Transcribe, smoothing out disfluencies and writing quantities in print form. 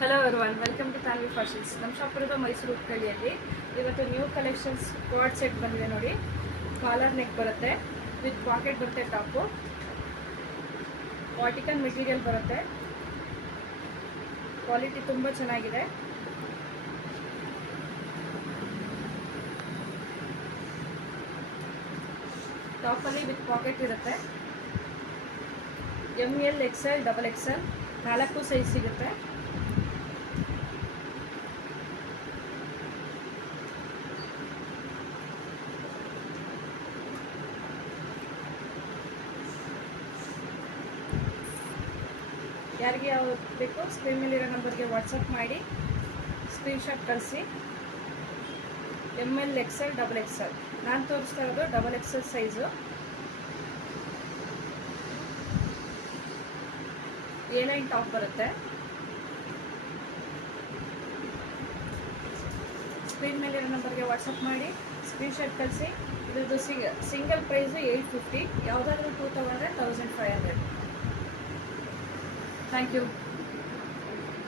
Hello everyone, welcome to Tanvi fashions. ನಮ್ಮ shop ಇರೋದು ಮೈಸೂರು ಉಪ್ಪಳ್ಳಿಯಲ್ಲಿ. ಇವತ್ತು ನ್ಯೂ ಕಲೆಕ್ಷನ್ಸ್ ಕೋಡ್ ಸೆಟ್ ಬಂದಿದೆ ನೋಡಿ. ಕಾಲರ್ ನೆಕ್ ಬರುತ್ತೆ, ವಿತ್ ಪಾಕೆಟ್ ಬರುತ್ತೆ. ಟಾಪು ವಾಟಿಕನ್ ಮೆಟೀರಿಯಲ್ ಬರುತ್ತೆ. ಕ್ವಾಲಿಟಿ ತುಂಬ ಚೆನ್ನಾಗಿದೆ. ಟಾಪಲ್ಲಿ ವಿತ್ ಪಾಕೆಟ್ ಇರುತ್ತೆ. ML XL XXL 4 ಸೈಜ್ ಸಿಗುತ್ತೆ. ಯಾರಿಗೆ ಯಾವ್ದು ಬೇಕು ಸ್ಕ್ರೀನ್ ಮೇಲಿರೋ ನಂಬರ್ಗೆ ವಾಟ್ಸಪ್ ಮಾಡಿ ಸ್ಕ್ರೀನ್ಶಾಟ್ ಕಳಿಸಿ. ML XL XXL ನಾನು ತೋರಿಸ್ತಾ ಇರೋದು XXL ಸೈಜು. A9 ಟಾಪ್ ಬರುತ್ತೆ. ಸ್ಕ್ರೀನ್ ಮೇಲಿರೋ ನಂಬರ್ಗೆ ವಾಟ್ಸಪ್ ಮಾಡಿ ಸ್ಕ್ರೀನ್ಶಾಟ್ ಕಳಿಸಿ. ಇದ್ರದ್ದು ಸಿಂಗಲ್ ಪ್ರೈಸು 850, ಯಾವುದಾದ್ರೂ 2 ತಗೊಂಡ್ರೆ 1500. Thank you.